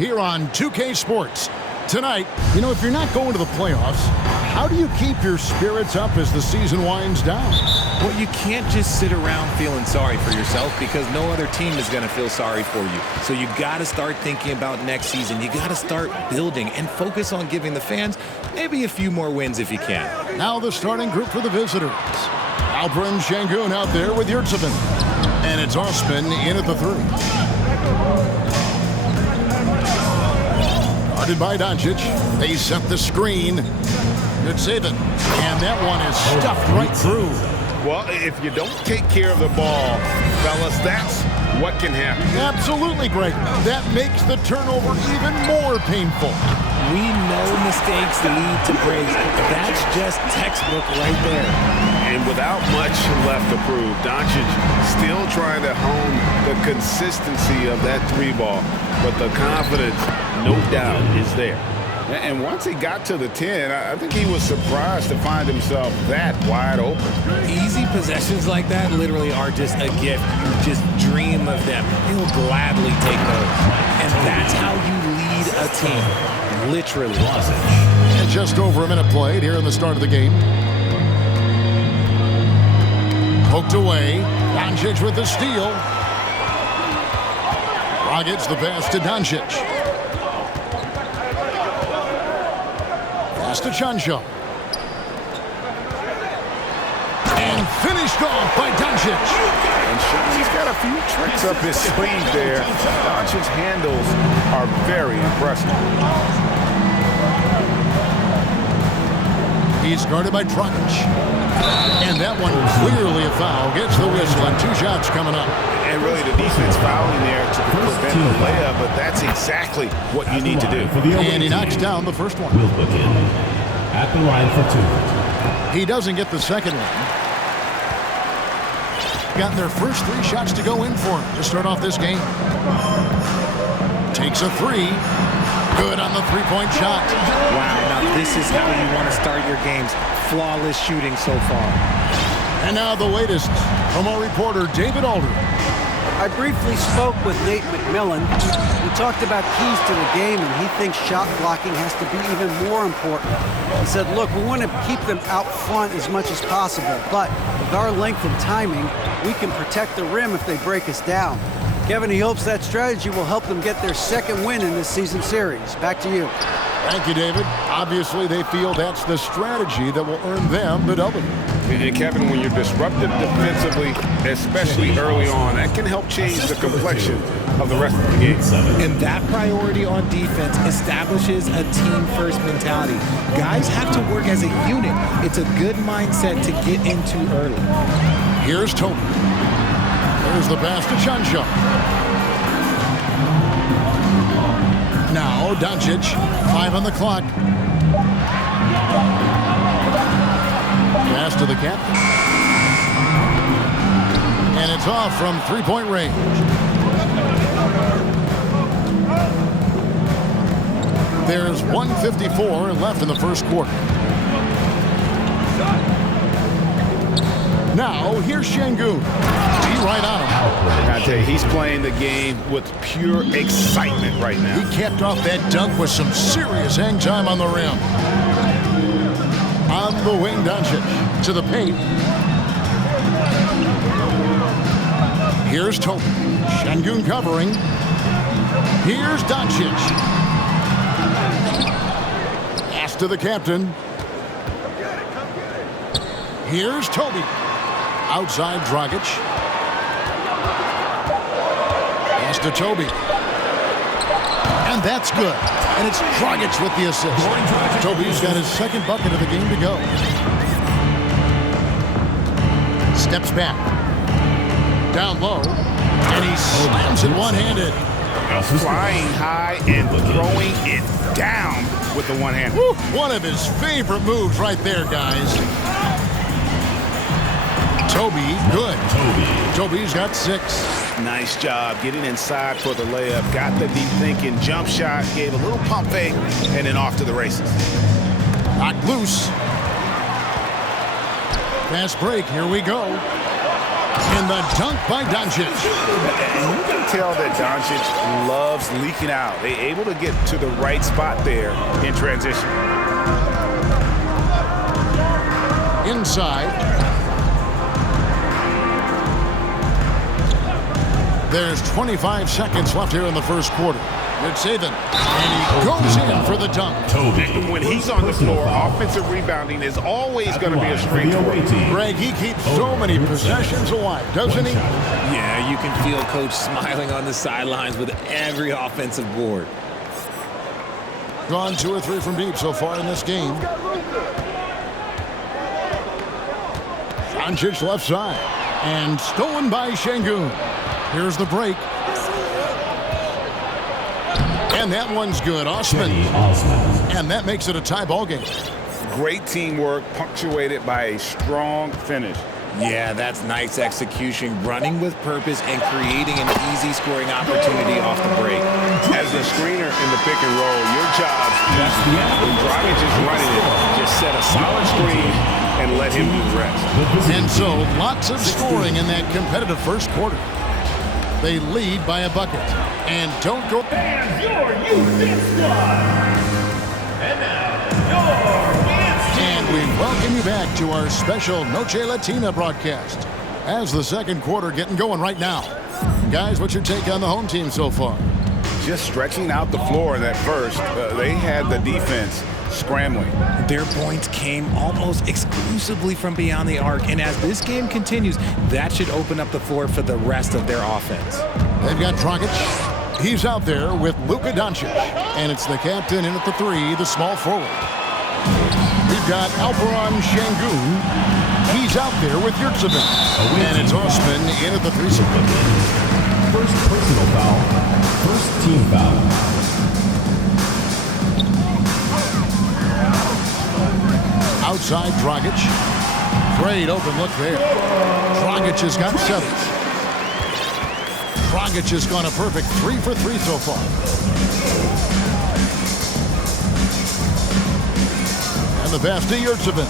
Here on 2K Sports. Tonight, if you're not going to the playoffs, how do you keep your spirits up as the season winds down? Well, you can't just sit around feeling sorry for yourself because no other team is going to feel sorry for you. So you got to start thinking about next season. You got to start building and focus on giving the fans maybe a few more wins if you can. Now the starting group for the visitors. Alperen Şengün out there with Yurtseven. And it's Osman in at the 3. Guarded by Doncic. They set the screen. Yurtseven. And that one is stuffed right through. Well, if you don't take care of the ball, fellas, that's what can happen. Absolutely, Greg. That makes the turnover even more painful. We know mistakes lead to breaks. That's just textbook right there. And without much left to prove, Doncic still trying to hone the consistency of that 3-ball. But the confidence, no doubt, is there. And once he got to the 10, I think he was surprised to find himself that wide open. Easy possessions like that literally are just a gift. You just dream of them. He'll gladly take those. And that's how you lead a team. Literally. And just over a minute played here in the start of the game. Poked away. Doncic with the steal. Dragic the pass to Doncic. Pass to Chuncho. And finished off by Doncic. And he's got a few tricks up his sleeve there. Doncic's handles are very impressive. He's guarded by Dragic. And that one clearly a foul. Gets the whistle and 2 shots coming up. And really the defense fouling there to prevent the layup, but that's exactly what you need to do. And he knocks down the first one. At the line for 2. He doesn't get the second one. Got their first 3 shots to go in for him to start off this game. Takes a 3. Good on the 3-point shot. Wow, now this is how you want to start your games. Flawless shooting so far. And now the latest from our reporter, David Aldridge. I briefly spoke with Nate McMillan. We talked about keys to the game, and he thinks shot blocking has to be even more important. He said, look, we want to keep them out front as much as possible, but with our length and timing, we can protect the rim if they break us down. Kevin, he hopes that strategy will help them get their second win in this season series. Back to you. Thank you, David. Obviously, they feel that's the strategy that will earn them the W. And Kevin, when you're disruptive defensively, especially early on, that can help change the complexion of the rest of the game. And that priority on defense establishes a team-first mentality. Guys have to work as a unit. It's a good mindset to get into early. Here's Toby. Here's the pass to Chuncho. Now Doncic, 5 on the clock. Pass to the captain. And it's off from 3-point range. There's 1:54 left in the first quarter. Now, here's Şengün. He's right on him. I tell you, he's playing the game with pure excitement right now. He capped off that dunk with some serious hang time on the rim. On the wing, Doncic to the paint. Here's Toby. Şengün covering. Here's Doncic. Pass to the captain. Here's Toby. Outside Dragic. Pass to Toby. And that's good. And it's Dragic with the assist. Toby's got his second bucket of the game to go. Steps back. Down low. And he slams it one-handed. Flying high and throwing it down with the one hand. Woo, one of his favorite moves right there, guys. Toby, good. Toby's got 6. Nice job getting inside for the layup. Got the deep thinking jump shot, gave a little pump fake, and then off to the races. Knocked loose. Fast break, here we go. And the dunk by Doncic. And you can tell that Doncic loves leaking out. They're able to get to the right spot there in transition. Inside. There's 25 seconds left here in the first quarter. It's Saban, and he goes in for the dunk. When he's on the floor, offensive rebounding is always going to be a strength for him. Greg, he keeps so many possessions alive, doesn't he? Yeah, you can feel Coach smiling on the sidelines with every offensive board. Gone 2 or 3 from deep so far in this game. Doncic left side, and stolen by Şengün. Here's the break. And that one's good. Osman. And that makes it a tie ball game. Great teamwork punctuated by a strong finish. Yeah, that's nice execution, running with purpose and creating an easy scoring opportunity off the break. As the screener in the pick and roll, your job is when Dragic is running it, just set a solid screen and let him do the rest. And so lots of scoring in that competitive first quarter. They lead by a bucket. And don't go. And your youth squad. And now, And we welcome you back to our special Noche Latina broadcast. As the second quarter getting going right now. Guys, what's your take on the home team so far? Just stretching out the floor in that first. They had the defense scrambling. Their points came almost exclusively from beyond the arc, and as this game continues, that should open up the floor for the rest of their offense. They've got Dragic. He's out there with Luka Doncic, and it's the captain in at the 3, the small forward. We've got Alperen Şengün. He's out there with Yurtseven, and it's Osman in at the 3 spot. first personal foul, first team foul. Outside Dragic. Great open look there. Dragic has got 7. Dragic has gone a perfect 3 for 3 so far. And the pass to Yurtseven.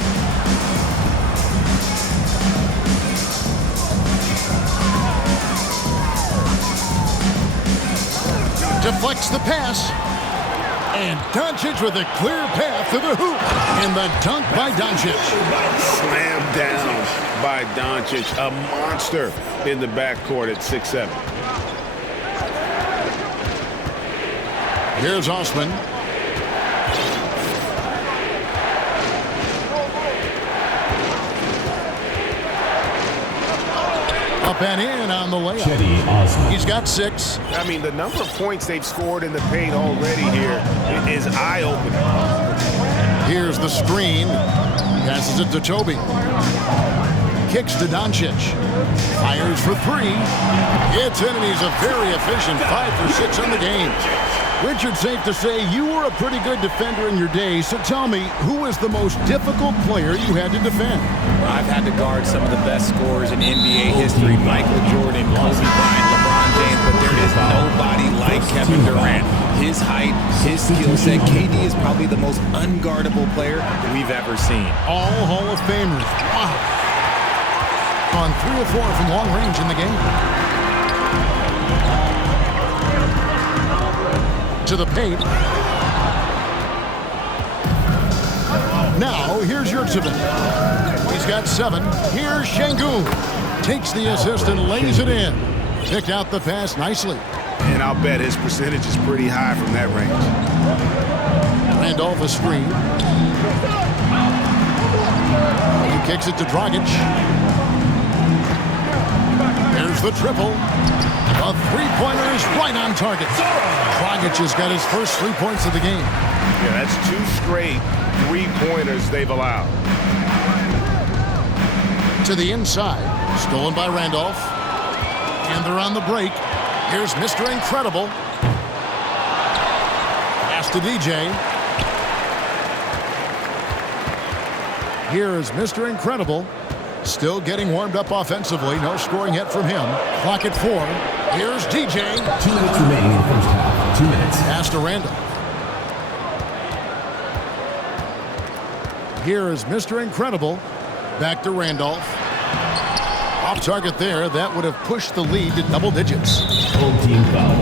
Deflects the pass. And Doncic with a clear path to the hoop. And the dunk by Doncic. Slammed down by Doncic. A monster in the backcourt at 6'7". Here's Osman. Up and in on the layup. He's got 6. I mean, the number of points they've scored in the paint already here is eye-opening. Here's the screen. Passes it to Toby. Kicks to Doncic. Fires for 3. It's in, and he's a very efficient 5 for 6 on the game. Richard, safe to say you were a pretty good defender in your day, so tell me, who was the most difficult player you had to defend? I've had to guard some of the best scorers in NBA history, Michael Jordan, Kobe Bryant, LeBron James, but there is nobody like Kevin Durant. His height, his skill set, KD is probably the most unguardable player we've ever seen. All Hall of Famers. Wow. On 3 or 4 from long range in the game. To the paint. Now, here's Yurtseven. He's got 7. Here's Şengün. Takes the assist and lays it in. Picked out the pass nicely. And I'll bet his percentage is pretty high from that range. Randolph a screen. He kicks it to Dragic. There's the triple. A 3-pointer is right on target. Dragic has got his first 3 points of the game. Yeah, that's 2 straight 3-pointers they've allowed. To the inside. Stolen by Randolph. And they're on the break. Here's Mr. Incredible. Pass to DJ. Here is Mr. Incredible. Still getting warmed up offensively. No scoring yet from him. Clock at 4. Here's DJ. 2 minutes remaining in the first half. 2 minutes. Pass to Randolph. Here is Mr. Incredible. Back to Randolph. Off target there. That would have pushed the lead to double digits. Full team foul.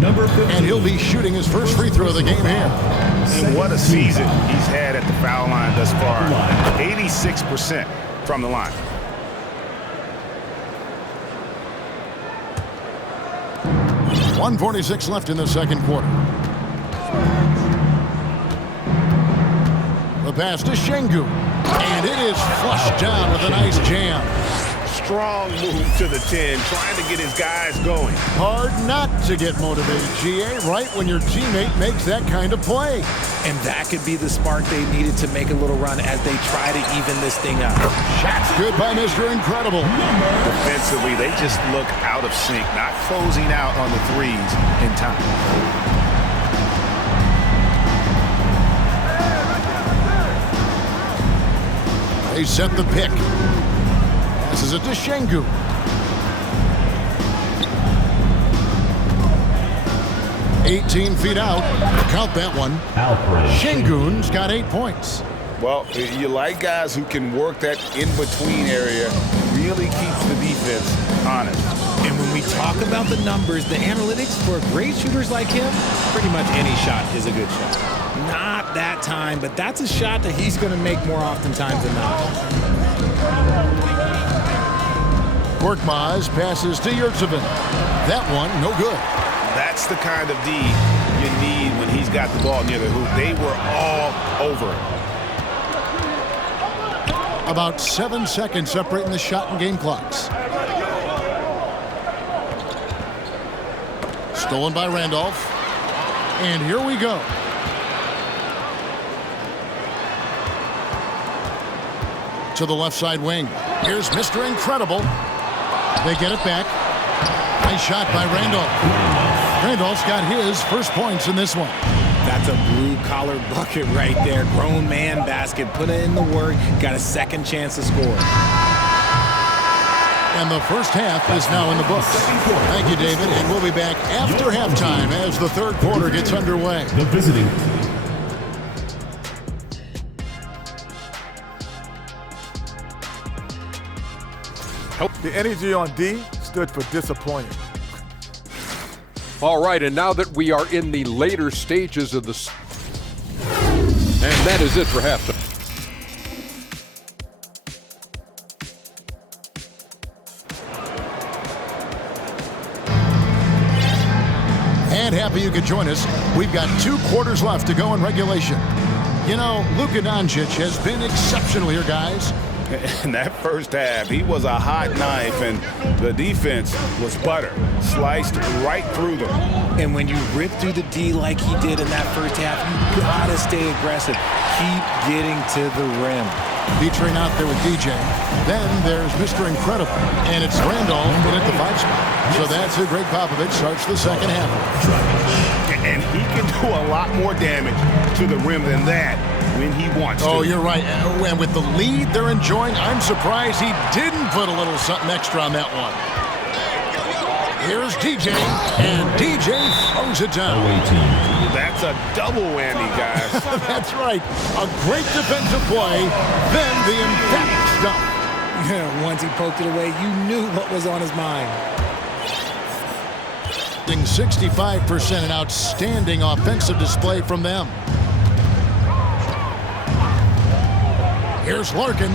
Number 15. And he'll be shooting his first free throw of the game here. And what a season he's had at the foul line thus far. 86% from the line. .146 left in the second quarter. The pass to Şengün. And it is flushed down with a nice jam. Strong move to the 10, trying to get his guys going. Hard not to get motivated, GA, right when your teammate makes that kind of play. And that could be the spark they needed to make a little run as they try to even this thing up. Shot's good by Mr. Incredible. Defensively, they just look out of sync, not closing out on the threes in time. They set the pick. Passes it to Şengün. $18 feet out. Count that one. Şengün's got 8 points. Well, you like guys who can work that in-between area, really keeps the defense honest. And when we talk about the numbers, the analytics for great shooters like him, pretty much any shot is a good shot. Not that time, but that's a shot that he's going to make more oftentimes than not. Glebrozz passes to Yurtseven. That one, no good. That's the kind of D you need when he's got the ball near the hoop. They were all over it. About 7 seconds separating the shot and game clocks. Stolen by Randolph. And here we go. To the left side wing. Here's Mr. Incredible. They get it back. Nice shot by Randolph. Randolph's got his first points in this one. That's a blue-collar bucket right there. Grown man basket. Put in the work. Got a second chance to score. And the first half is now in the books. Thank you, David. And we'll be back after halftime as the third quarter gets underway. The visiting. The energy on D stood for disappointing. All right, and now that we are in the later stages of the... And that is it for halftime. And happy you could join us. We've got 2 quarters left to go in regulation. You know, Luka Doncic has been exceptional here, guys. In that first half, he was a hot knife, and the defense was butter, sliced right through them. And when you rip through the D like he did in that first half, you gotta stay aggressive. Keep getting to the rim. Featuring out there with DJ. Then there's Mr. Incredible, and it's Randolph in at the 5 spot. So that's who Greg Popovich starts the second half. And he can do a lot more damage to the rim than that when he wants to. Oh, you're right. And with the lead they're enjoying, I'm surprised he didn't put a little something extra on that one. Here's DJ, and DJ throws it down. That's a double whammy, guys. That's right. A great defensive play, then the emphatic stuff. Once he poked it away, you knew what was on his mind. 65%, an outstanding offensive display from them. Here's Larkin.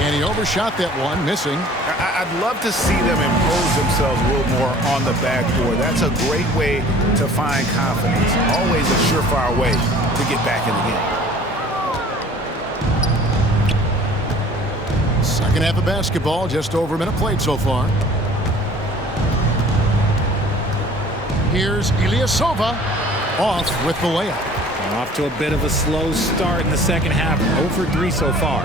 And he overshot that one, missing. I'd love to see them impose themselves a little more on the backboard. That's a great way to find confidence. Always a surefire way to get back in the game. Second half of basketball, just over a minute played so far. Here's Ilyasova off with the layup. Off to a bit of a slow start in the second half. 0 for 3 so far.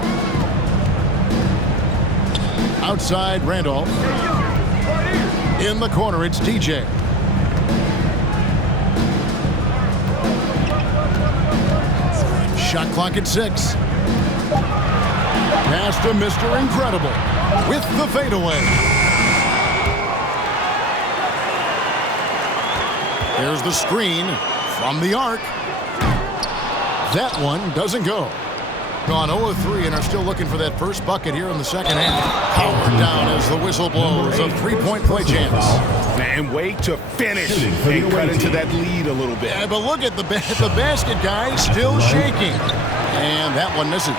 Outside Randolph. In the corner, it's DJ. Shot clock at 6. Pass to Mr. Incredible with the fadeaway. Here's the screen from the arc. That one doesn't go. Gone 0-3 and are still looking for that first bucket here in the second half. Powered down as the whistle blows. A three-point play chance. And wait to finish and cut into that lead a little bit. Yeah, but look at the basket, guys. Still shaking. And that one misses.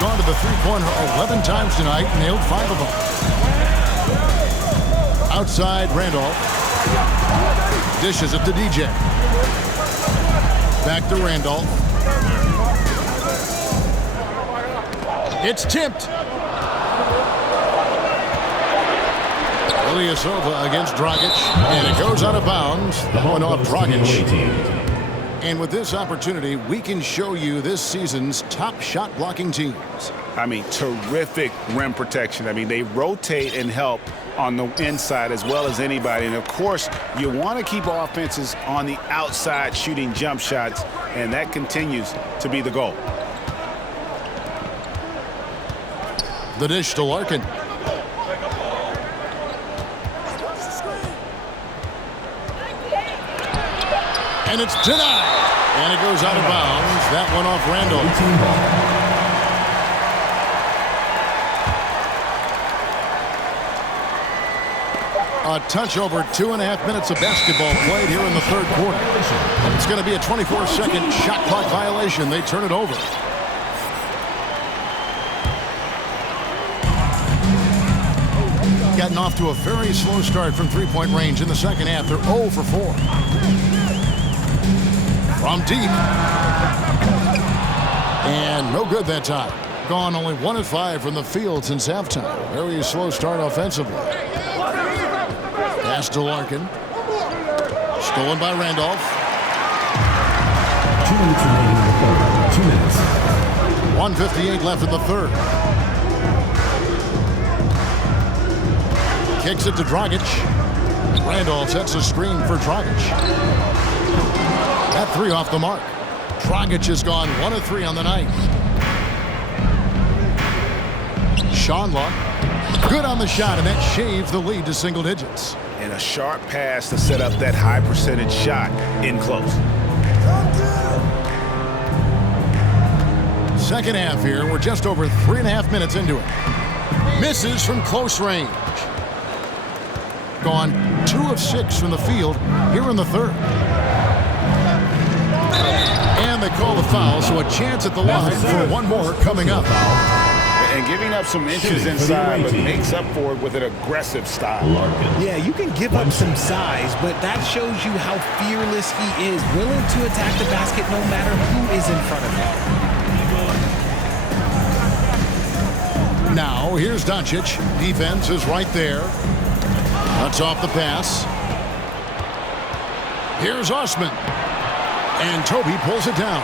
Gone to the three-pointer 11 times tonight. Nailed 5 of them. Outside Randolph. Dishes it to DJ. Back to Randolph. It's tipped. Ilyasova against Dragic, and it goes out of bounds. Going off Dragic. And with this opportunity, we can show you this season's top shot blocking teams. I mean, terrific rim protection. I mean, they rotate and help on the inside as well as anybody. And, of course, you want to keep offenses on the outside shooting jump shots, and that continues to be the goal. The dish to Larkin. And it's denied. And it goes out of bounds. That one off Randolph. A touch over 2.5 minutes of basketball played here in the third quarter. It's going to be a 24-second shot clock violation. They turn it over. Gotten off to a very slow start from three-point range in the second half. They're 0 for 4. From deep. And no good that time. Gone only 1 of 5 from the field since halftime. Very slow start offensively. Pass to Larkin. Stolen by Randolph. 2 minutes remaining in the third. 2 minutes. 1:58 left in the third. Kicks it to Dragic. Randolph sets a screen for Dragic. That 3 off the mark. Dragic has gone 1 of 3 on the night. Schonla, good on the shot, and that shaves the lead to single digits. And a sharp pass to set up that high percentage shot in close. Second half here. We're just over 3.5 minutes into it. Misses from close range. Gone 2 of 6 from the field here in the third. And they call the foul, so a chance at the line for one more coming up. And giving up some inches inside, but makes up for it with an aggressive style. Yeah, you can give up some size, but that shows you how fearless he is, willing to attack the basket no matter who is in front of him. Now, here's Doncic. Defense is right there. Cuts off the pass. Here's Osman. And Toby pulls it down.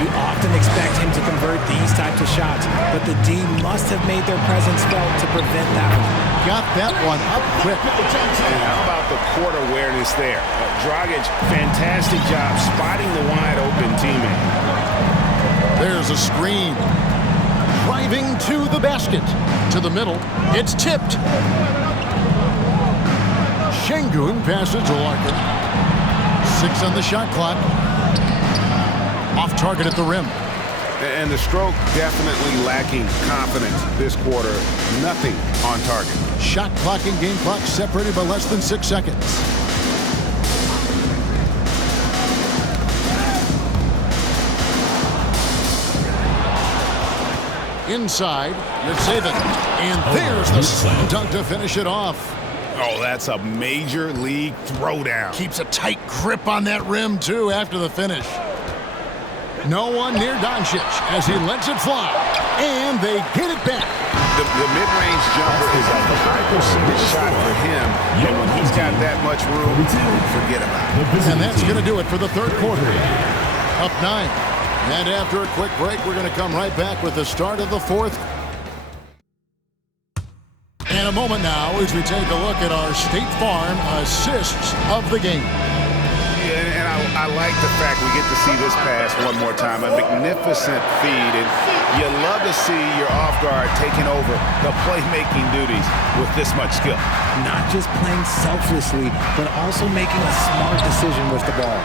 You often expect him to convert these types of shots, but the D must have made their presence felt to prevent that one. Got that one up quick. And how about the court awareness there? Dragic, fantastic job spotting the wide open teammate. There's a screen. Driving to the basket. To the middle. It's tipped. Şengün passes to Larkin. 6 on the shot clock. Off target at the rim. And the stroke definitely lacking confidence this quarter. Nothing on target. Shot clock and game clock separated by less than 6 seconds. Inside, Yurtseven. And there's the slam dunk to finish it off. Oh, that's a major league throwdown. Keeps a tight grip on that rim, too, after the finish. No one near Doncic as he lets it fly. And they get it back. The mid-range jumper is a high percentage shot for him. And when he's got that much room, forget about it. And that's going to do it for the third quarter. Up 9. And after a quick break, we're going to come right back with the start of the fourth. In a moment now as we take a look at our State Farm assists of the game. And I like the fact we get to see this pass one more time. A magnificent feed. And you love to see your off guard taking over the playmaking duties with this much skill. Not just playing selflessly, but also making a smart decision with the ball.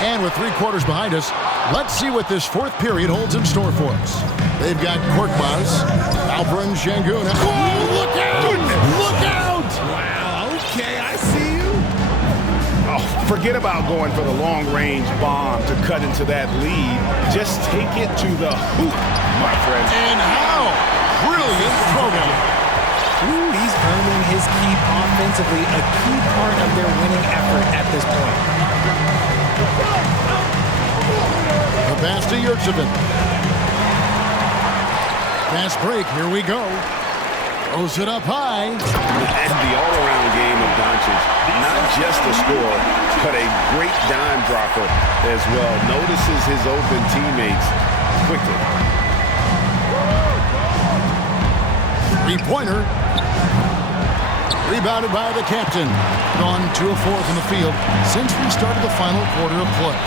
And with 3 quarters behind us, let's see what this 4th period holds in store for us. They've got Korkmaz, Alperen Şengün. Whoa, look out! Look out! Wow, okay, I see you. Oh, forget about going for the long-range bomb to cut into that lead. Just take it to the hoop, my friend. And how brilliant throwdown. Ooh, he's earning his keep offensively, a key part of their winning effort at this point. The pass to Yurtseven. Fast break, here we go. Throws it up high. And the all-around game of Doncic, not just a scorer, but a great dime dropper as well. Notices his open teammates quickly. 3-pointer. Rebounded by the captain. Gone to a 4th in the field since we started the final quarter of play.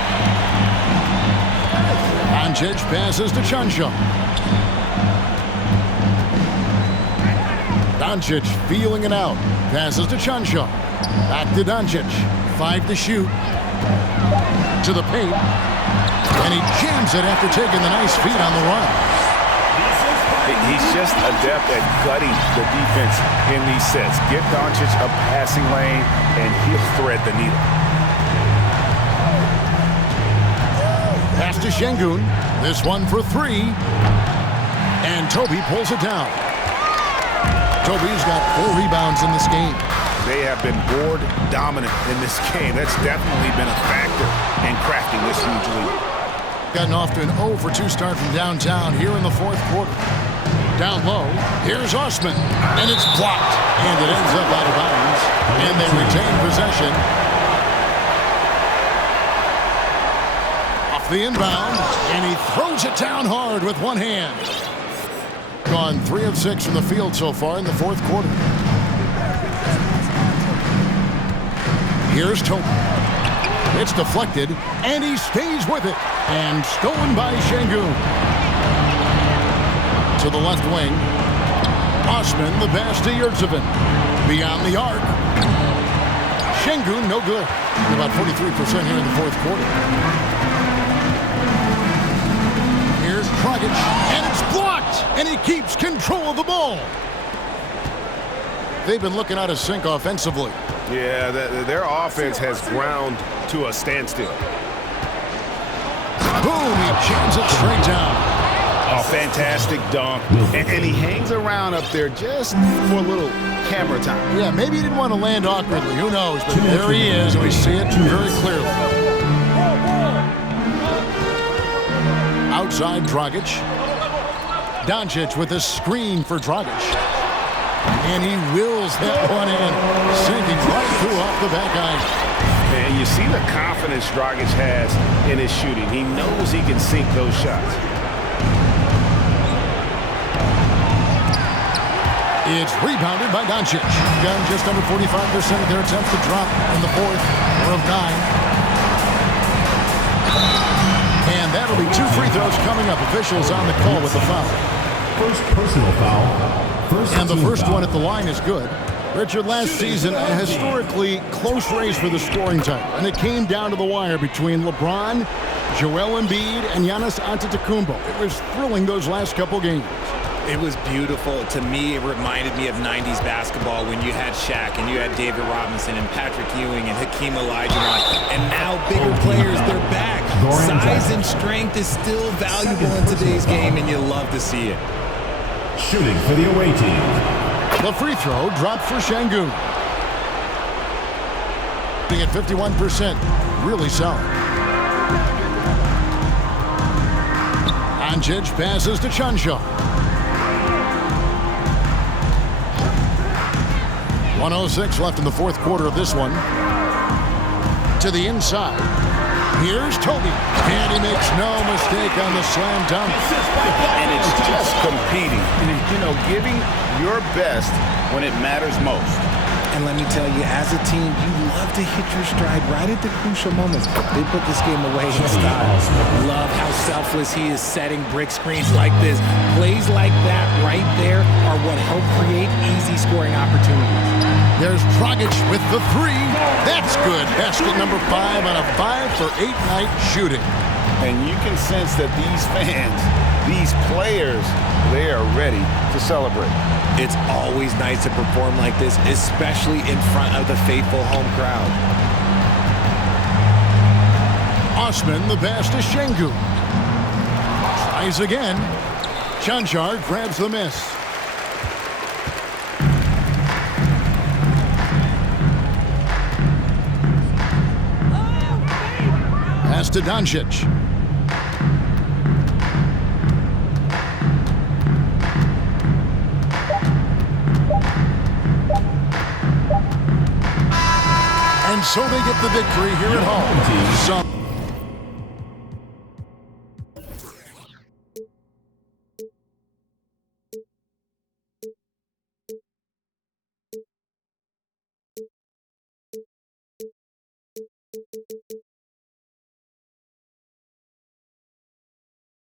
Doncic passes to Chansha. Doncic feeling it out. Passes to Chansha. Back to Doncic. 5 to shoot. To the paint. And he jams it after taking the nice feed on the run. He's just adept at gutting the defense in these sets. Give Doncic a passing lane, and he'll thread the needle. Pass to Şengün. This one for 3. And Toby pulls it down. Toby's got 4 rebounds in this game. They have been board dominant in this game. That's definitely been a factor in crafting this huge lead. Gotten off to an 0 for 2 start from downtown here in the 4th quarter. Down low, here's Osman, and it's blocked. And it ends up out of bounds, and they retain possession. Off the inbound, and he throws it down hard with one hand. Gone 3 of 6 from the field so far in the 4th quarter. Here's Toby. It's deflected, and he stays with it. And stolen by Şengün. To the left wing. Osman, the pass to Yurtseven. Beyond the arc. Şengün, no good. About 43% here in the 4th quarter. Here's Dragic, and it's blocked, and he keeps control of the ball. They've been looking out of sync offensively. Yeah, their offense has ground to a standstill. Boom, he jams it straight down. A fantastic dunk. And he hangs around up there just for a little camera time. Yeah, maybe he didn't want to land awkwardly. Who knows? But there he is, and we see it very clearly. Outside Dragic. Doncic with a screen for Dragic. And he wills that one in, sinking right through off the back iron. And you see the confidence Dragic has in his shooting. He knows he can sink those shots. It's rebounded by Doncic. Gun just under 45% of their attempts to drop in the 4th, 4 of 9. And that'll be 2 free throws coming up. Officials on the call with the foul. First personal foul. And the first one at the line is good. Richard, last season, a historically close race for the scoring title. And it came down to the wire between LeBron, Joel Embiid, and Giannis Antetokounmpo. It was thrilling those last couple games. It was beautiful. To me, it reminded me of 90s basketball when you had Shaq and you had David Robinson and Patrick Ewing and Hakeem Olajuwon. And now bigger players, they're back. Size and strength is still valuable in today's game, and you love to see it. Shooting for the away team. The free throw dropped for Şengün. At 51%, really solid. Doncic passes to Chansha. 1:06 left in the 4th quarter of this one. To the inside. Here's Toby. And he makes no mistake on the slam dunk. And it's just competing. You know, giving your best when it matters most. And let me tell you, as a team, you love to hit your stride right at the crucial moments. They put this game away in style. Love how selfless he is setting brick screens like this. Plays like that right there are what help create easy scoring opportunities. There's Dragic with the three. That's good. Basket number 5 on a 5-for-8 night shooting. And you can sense that these fans, these players, they are ready to celebrate. It's always nice to perform like this, especially in front of the faithful home crowd. Osman the pass to Şengün. Tries again. Cancar grabs the miss. Pass to Doncic. And so they get the victory here at home.